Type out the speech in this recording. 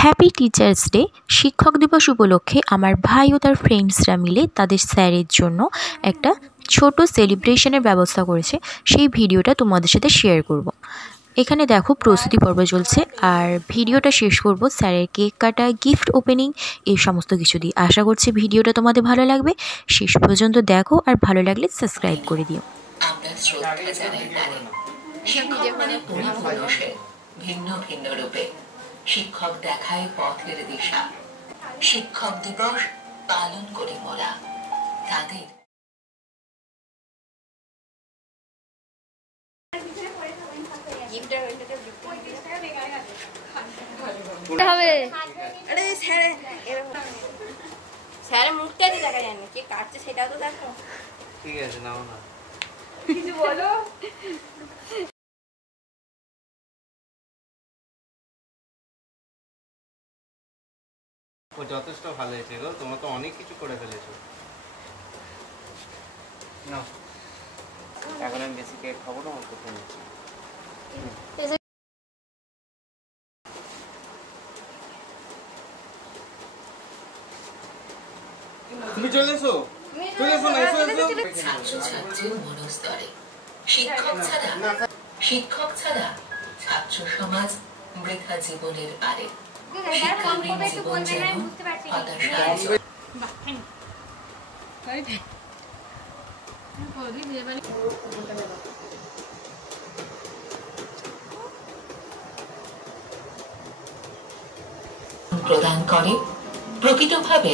Happy teachers day শিক্ষক দিবস উপলক্ষে আমার ভাই ও তার ফ্রেন্ডসরা মিলে তাদের স্যারের জন্য একটা ছোট সেলিব্রেশনের ব্যবস্থা করেছে। সেই ভিডিওটা তোমাদের সাথে শেয়ার করব। এখানে দেখো প্রস্তুতি পর্ব চলছে আর ভিডিওটা শেষ করব স্যারের কেক কাটা, গিফট ওপেনিং এই সমস্ত কিছু দিয়ে। আশা করছি ভিডিওটা তোমাদের ভালো লাগবে। শেষ পর্যন্ত দেখো আর ভালো লাগলে সাবস্ক্রাইব করে দিও। ভিন্ন ভিন্ন রূপে শিক্ষক দেখায় পথের দিশা। শিক্ষক দিবস পালন করি মোরা তাদের। স্যারের মুখটা দেখা যায় না, কে কাটছে সেটাও তো দেখো। ঠিক আছে, নাও না কিছু বলো। ও যথেষ্ট ভালো হয়েছে গো, তোমরা তো অনেক কিছু করে ফেলেছো। না এখন আমি বেশি কেক খাবো না, অল্প করে নিচ্ছি। তুমি চলে এসো, চলে এসো না, এসো এসো। ছাত্র-ছাত্রীর মনোস্তরে শিক্ষক ছাড়া ছাত্র সমাজ বৃথা জীবনের আরে। শিক্ষাহীন জীবন যেন হতাশার। প্রদান করে প্রকৃতভাবে